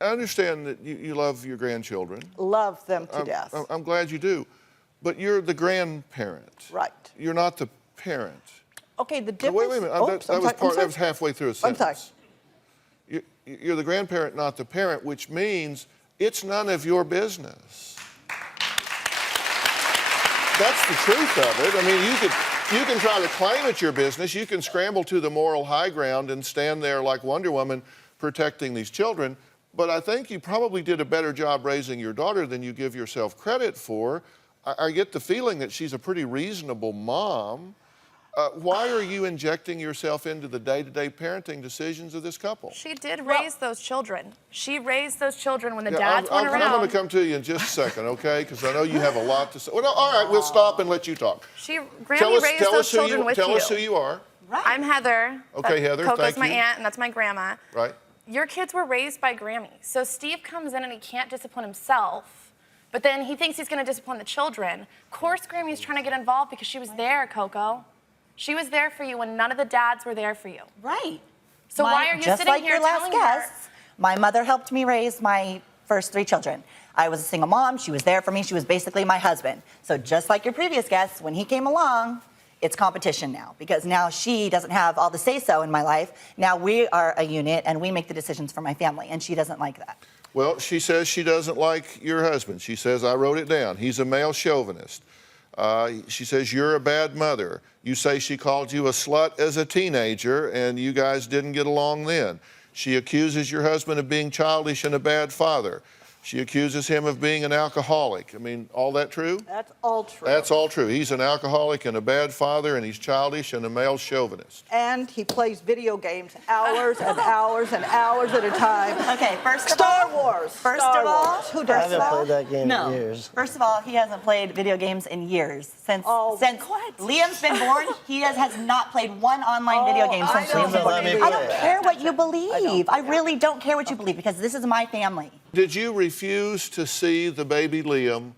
I understand that you love your grandchildren. Love them to death. I'm glad you do. But you're the grandparent. Right. You're not the parent. Okay, the No, difference... wait a minute. That was halfway through a sentence. I'm sorry. You're the grandparent, not the parent, which means it's none of your business. That's the truth of it. I mean, you can try to claim it's your business. You can scramble to the moral high ground and stand there like Wonder Woman protecting these children. But I think you probably did a better job raising your daughter than you give yourself credit for. I get the feeling that she's a pretty reasonable mom. Why are you injecting yourself into the day-to-day parenting decisions of this couple? She did raise those children. She raised those children when the dads went around. I'm going to come to you in just a second, okay? Because I know you have a lot to say. Well, no, all right, we'll stop and let you talk. Granny raised those children with you. Tell us who you are. Right. I'm Heather. Okay, Heather, thank you. Coco's my aunt, and that's my grandma. Right. Your kids were raised by Grammy. So Steve comes in and he can't discipline himself, but then he thinks he's going to discipline the children. Of course, Grammy's trying to get involved because she was there, Coco. She was there for you when none of the dads were there for you. Right. So why are you just sitting like here your last telling guests, my mother helped me raise my first 3 children. I was a single mom. She was there for me. She was basically my husband. So just like your previous guests, when he came along, it's competition now, because now she doesn't have all the say-so in my life. Now we are a unit, and we make the decisions for my family, and she doesn't like that. Well, she says she doesn't like your husband. She says, I wrote it down, he's a male chauvinist. She says, you're a bad mother. You say she called you a slut as a teenager, and you guys didn't get along then. She accuses your husband of being childish and a bad father. She accuses him of being an alcoholic. I mean, all that true? That's all true. That's all true. He's an alcoholic and a bad father, and he's childish and a male chauvinist. And he plays video games hours and hours and hours at a time. Okay, first of Star all... Wars. First Star of all... Wars. Who I does haven't that? played that game No. in years. First of all, he hasn't played video games in years. Since Liam's been born, he has not played one online video game since Liam's been born. I don't care what you believe. I really don't care what you believe, because this is my family. Did you refuse to see the baby Liam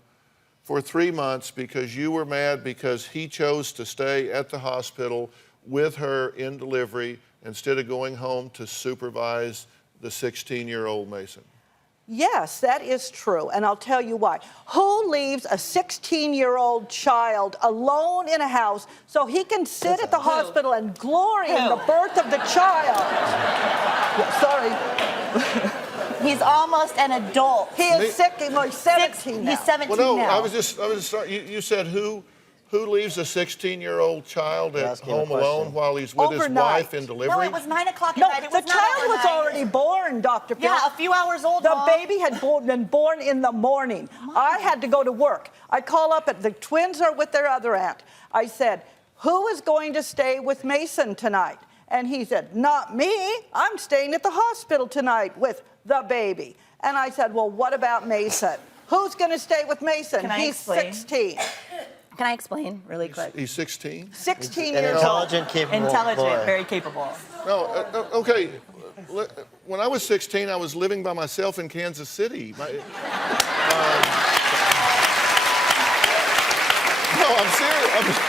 for 3 months because you were mad because he chose to stay at the hospital with her in delivery instead of going home to supervise the 16-year-old Mason? Yes, that is true, and I'll tell you why. Who leaves a 16-year-old child alone in a house so he can sit at the hospital and glory in the birth of the child? Yeah, sorry. He's almost an adult. He is sick. He's 17 now. He's 17 Well, no, now. I was just you said who leaves a 16-year-old child at home alone while he's with his wife in delivery? No, it was 9 o'clock at No, night. It the was not child was overnight. already born, Dr. Phil. Yeah, a few hours old, The Mom. baby had been born in the morning. I had to go to work. I call up, the twins are with their other aunt. I said, who is going to stay with Mason tonight? And he said, not me. I'm staying at the hospital tonight with the baby. And I said, well, what about Mason? Who's going to stay with Mason? Can I He's explain? 16. Can I explain really quick? He's 16? 16 An years old. intelligent, capable boy. Very capable. No, okay. When I was 16, I was living by myself in Kansas City. No, I'm serious.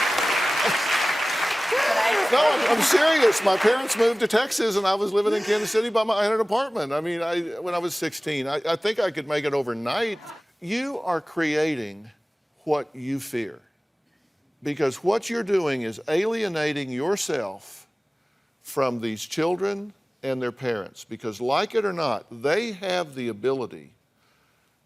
I'm serious. My parents moved to Texas, and I was living in Kansas City I had an apartment. I mean, when I was 16, I think I could make it overnight. You are creating what you fear, because what you're doing is alienating yourself from these children and their parents, because like it or not, they have the ability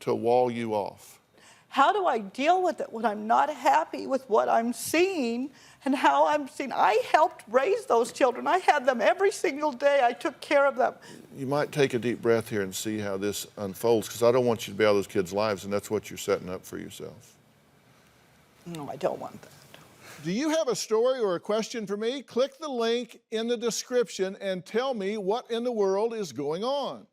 to wall you off. How do I deal with it when I'm not happy with what I'm seeing and how I'm seeing? I helped raise those children. I had them every single day. I took care of them. You might take a deep breath here and see how this unfolds, because I don't want you to be out of those kids' lives, and that's what you're setting up for yourself. No, I don't want that. Do you have a story or a question for me? Click the link in the description and tell me what in the world is going on.